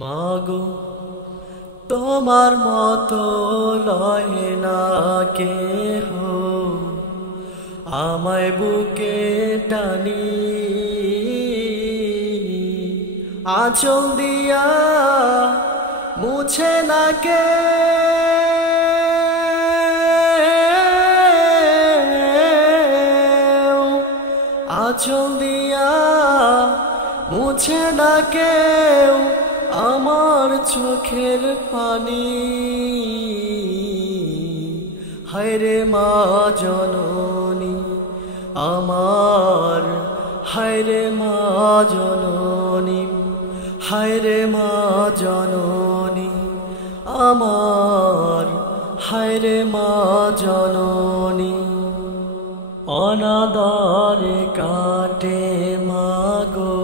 মাগো তোমার মতো লয় না কেহ, আমায় বুকে টানি আঁচল দিয়া মুছে না কে। আঁচল দিয়া মুছে না কেউ আমার চোখের পানি। হায়রে মা জননী আমার, হায়রে মা জননী, হায়রে মা জননী আমার, হায়রে মা জননী। অনাদরে কাটে মাগো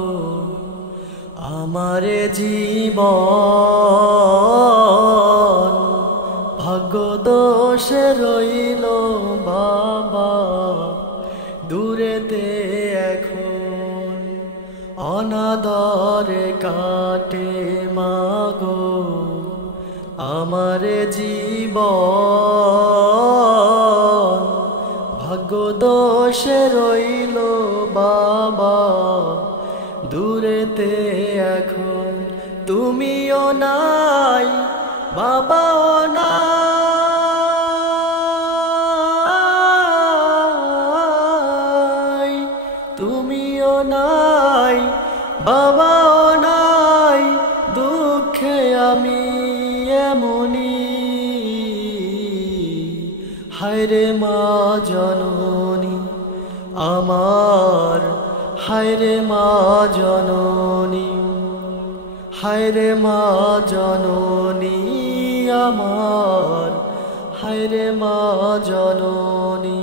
আমারে জীবন, ভাগ্য দোষে রইল বাবা দূরেতে এখন। অনাদরে কাটে মাগো আমারে জীবন, ভাগ্য দোষে রইল বাবা দূরেতে এখন। তুমিও নাই বাবাও নাই, তুমিও নাই বাবাও নাই, দুঃখে আমি এমনি। হায়রে মা জননী আমার, হায়রে মা জননী, হায়রে মা জননী আমার, হায়রে মা জননী।